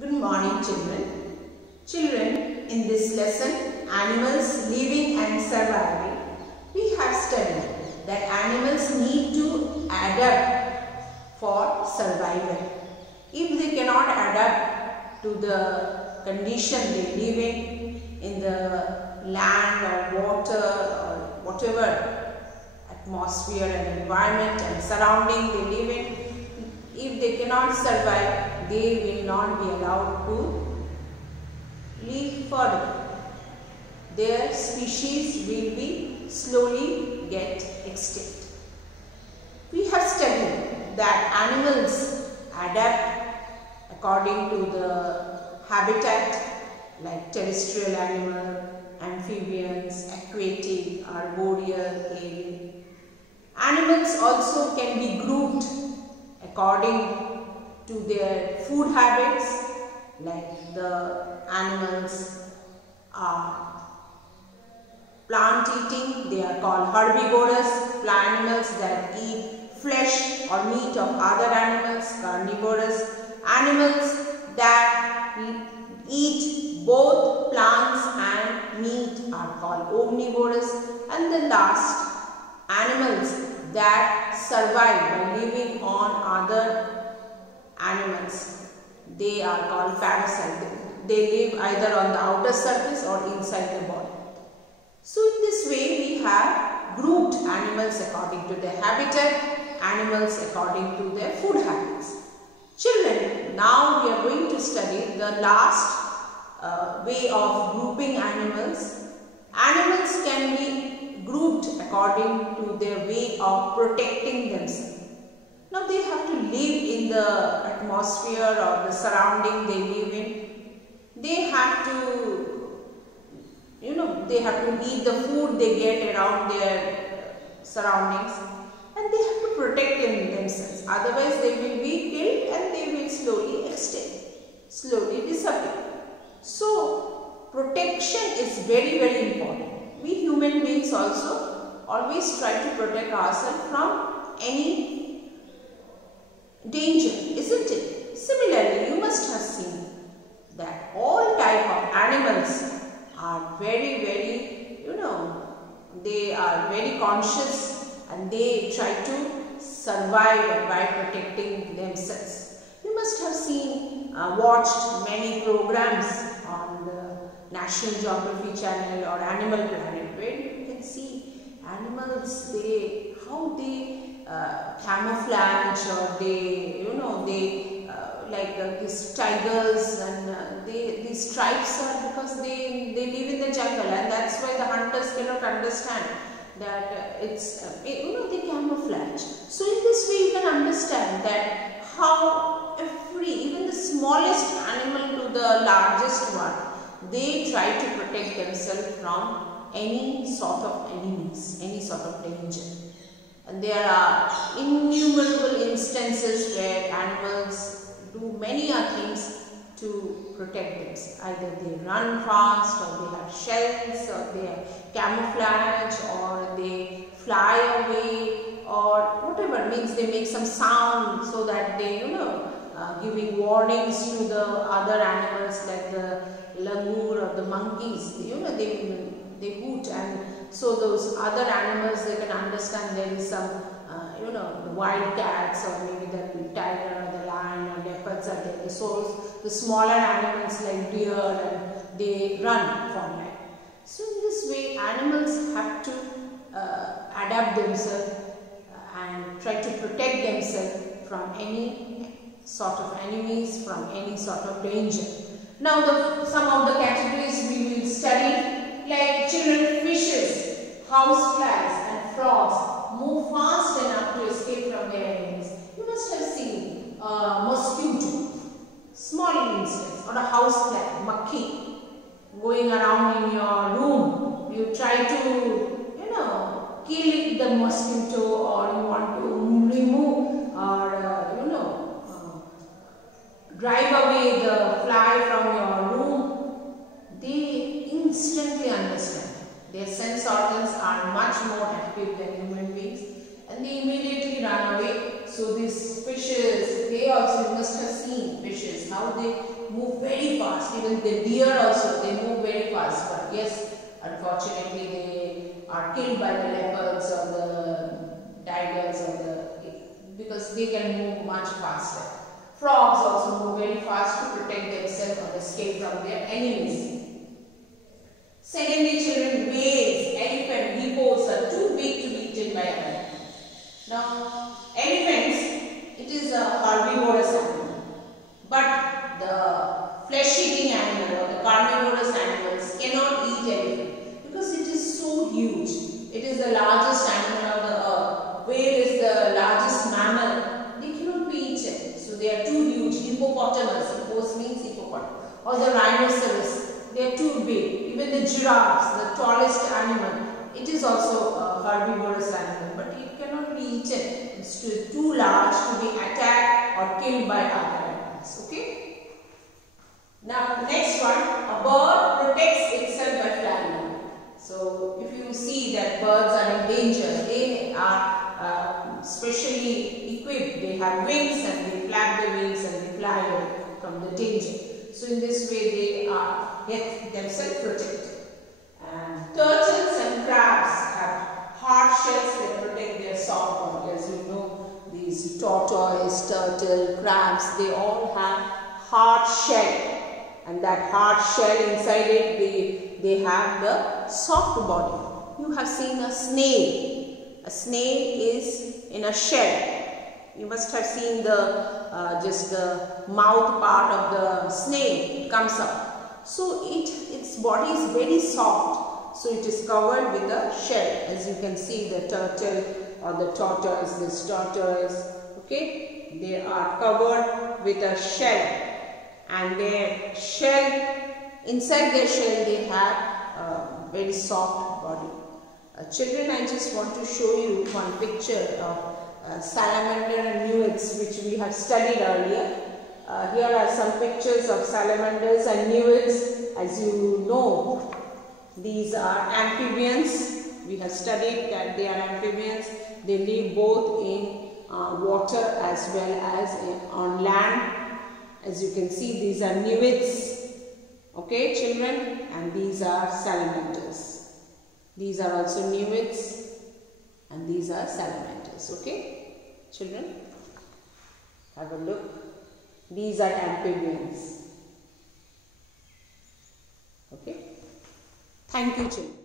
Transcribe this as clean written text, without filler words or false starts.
Good morning, children. Children, in this lesson, Animals Living and Surviving, we have studied that animals need to adapt for survival. If they cannot adapt to the condition they live in the land or water or whatever atmosphere and environment and surrounding they live in, if they cannot survive, they will not be allowed to live further. Their species will be slowly get extinct. We have studied that animals adapt according to the habitat, like terrestrial animal, amphibians, aquatic, arboreal, aerial. Animals also can be grouped according to their food habits, like the animals are plant eating, they are called herbivorous, animals that eat flesh or meat of other animals, carnivorous, animals that eat both plants and meat are called omnivorous, and the last, animals that survive by living on other animals, they are called parasites. They live either on the outer surface or inside the body. So in this way we have grouped animals according to their habitat, animals according to their food habits. Children, now we are going to study the last way of grouping animals. Animals can be grouped according to their way of protecting themselves. Now they have to live in the atmosphere or the surrounding they live in. They have to, they have to eat the food they get around their surroundings, and they have to protect themselves. Otherwise they will be killed and they will slowly extinct, slowly disappear. So protection is very, very important. We human beings also always try to protect ourselves from any danger, isn't it? Similarly, you must have seen that all type of animals are very, very, they are very conscious and they try to survive by protecting themselves. You must have seen, watched many programs on the National Geography Channel or Animal Planet, where you can see animals, how they camouflage, or like these tigers, and these stripes are because they live in the jungle, and that's why the hunters cannot understand that they camouflage. So in this way you can understand that how even the smallest animal to the largest one, they try to protect themselves from any sort of enemies, any sort of danger. And there are innumerable instances where animals do many things to protect themselves. Either they run fast, or they have shells, or they have camouflage, or they fly away, or whatever, means they make some sound so that they, giving warnings to the other animals like the langur or the monkeys. They hoot, and so those other animals, they can understand there is some, the wild cats, or maybe the tiger or the lion or leopards are there. So the smaller animals like deer, and they run for life. So in this way, animals have to adapt themselves and try to protect themselves from any sort of enemies, from any sort of danger. Now some of the categories we will study, like children, fishes, houseflies and frogs move fast enough to escape from their enemies. You must have seen a mosquito, small instance, or a housefly, makhi, going around in your room. You try to, kill the mosquito, or you want to remove or, drive away the fly from your room. They instantly understand. Their sense organs are much more active than human beings, and they immediately run away. So these fishes, they also, you must have seen seen fishes, how they move very fast. Even the deer also, they move very fast. But yes, unfortunately they are killed by the leopards or the tigers because they can move much faster. Frogs also move very fast to protect themselves or escape from their enemies. Secondly, children, whales, elephant, hippos are too big to be eaten by man. Now, elephants, it is a herbivorous animal, but the flesh-eating animal or the carnivorous animals cannot eat elephant because it is so huge. It is the largest animal of the earth. Whale is the largest mammal. They cannot be eaten. So they are too huge. Hippopotamus, hippos means hippopotamus, or the rhinoceros. They are too big. Even the giraffes, the tallest animal, it is also a herbivorous animal, but it cannot be eaten. It's too large to be attacked or killed by other animals. Okay. Now next one, a bird protects itself by flying. So if you see that birds are in danger, they are specially equipped. They have wings and they flap their wings and they fly away from the danger. So in this way they are themselves protected. And turtles and crabs have hard shells that protect their soft body. As you know, these tortoise, turtle, crabs, they all have hard shell. And that hard shell inside it, they have the soft body. You have seen a snail. A snail is in a shell. You must have seen the just the mouth part of the snail. It comes up. So its body is very soft. So it is covered with a shell. As you can see, the turtle or the tortoise, this tortoise, okay, they are covered with a shell. And their shell, inside their shell, they have a very soft body. Children, I just want to show you one picture of salamander and newts, which we have studied earlier. Here are some pictures of salamanders and newts. As you know, these are amphibians. We have studied that they are amphibians. They live both in water as well as on land. As you can see, these are newts, okay children, and these are salamanders. These are also newts and these are salamanders, okay children. Have a look. These are amphibians, okay. Thank you children.